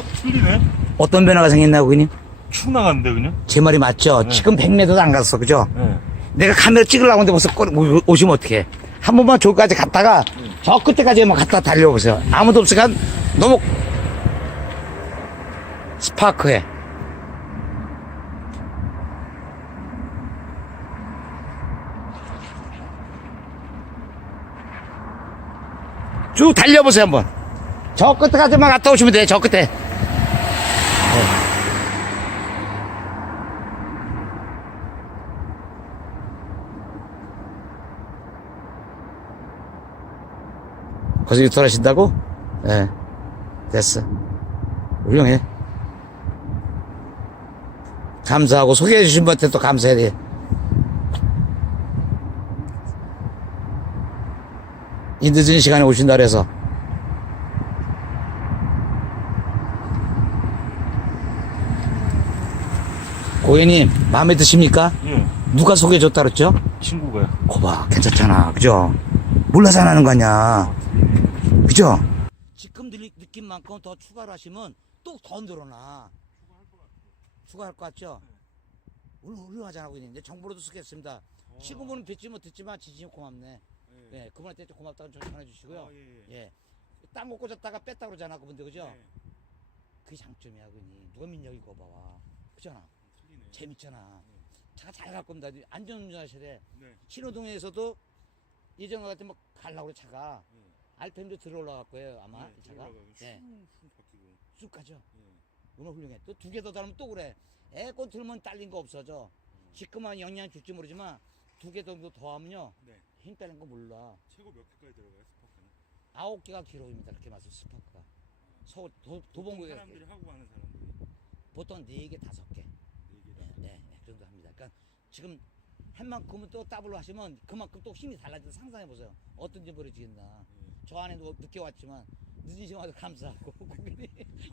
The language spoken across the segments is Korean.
틀리네. 어떤 변화가 생겼나, 고객님? 축 나갔는데, 그냥? 제 말이 맞죠? 네. 지금 100m도 안 갔어, 그죠? 네. 내가 카메라 찍으려고 하는데 벌써 오시면 어떡해. 한 번만 저기까지 갔다가 저 끝에까지만 갔다 달려보세요. 아무도 없으니까 너무 스파크해. 쭉 달려보세요, 한번. 저 끝에까지만 갔다 오시면 돼요, 저 끝에. 거기서 유턴하신다고? 예. 네. 됐어. 훌륭해. 감사하고 소개해주신 분한테 또 감사해야 돼. 이 늦은 시간에 오신다 그래서. 고객님, 마음에 드십니까? 예. 누가 소개해줬다 그랬죠? 친구가요. 거봐, 괜찮잖아. 그죠? 몰라서 안 하는 거 아니야. 그죠? 지금 느낌만큼 더 추가를 하시면 또 더 늘어나. 추가할 것 같죠? 오늘 훌륭하잖아, 고객님. 이제 정보로도 쓰겠습니다. 친구분은 듣지만 진심 고맙네. 네, 그분한테 고맙다고 좀 전해주시고요. 예. 딴 거 꽂았다가 뺐다 그러잖아, 그분들, 그죠? 그게 장점이야, 고객님. 누가 믿냐, 이거 봐봐. 그잖아. 재밌잖아. 차가 잘 갈 겁니다. 안전운전 하셔야 돼. 신호등에서도 예전 같은 뭐 가려고 그래, 차가. RPM도 들어 올라갈 거예요, 아마. 이 차가. 네. 쑥 가죠. 오늘 훌륭해. 또 두 개 더 달으면 또 그래. 에어컨 틀면 딸린 거 없어져. 시큼한 영향 줄지 모르지만 두 개 정도 더 하면요. 힘 빼는 거 몰라. 최고 몇 개까지 들어가요, 스파크는? 9개가 기록입니다. 그렇게 말씀 스파크가. 서울 도봉구에 사람들이 하고 가는 사람들이 보통 4개, 5개. 네, 그 정도 합니다. 그러니까 지금 한 만큼은 또 더블로 하시면 그만큼 또 힘이 달라져서 상상해 보세요. 어떤지 모르겠나. 저 안에 늦게 왔지만 늦은 시간 와서 감사하고 고객님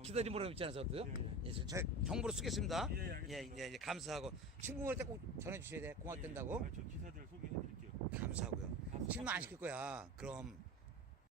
기다리지 모르고 있잖아요, 저도요. 예, 저 정보로 쓰겠습니다. 예, 감사하고 친구한테 꼭 전해주셔야 돼. 고맙단다고. 저 기사들 소개해드릴게요. 감사하고요. 친구 안 시킬 거야. 그럼.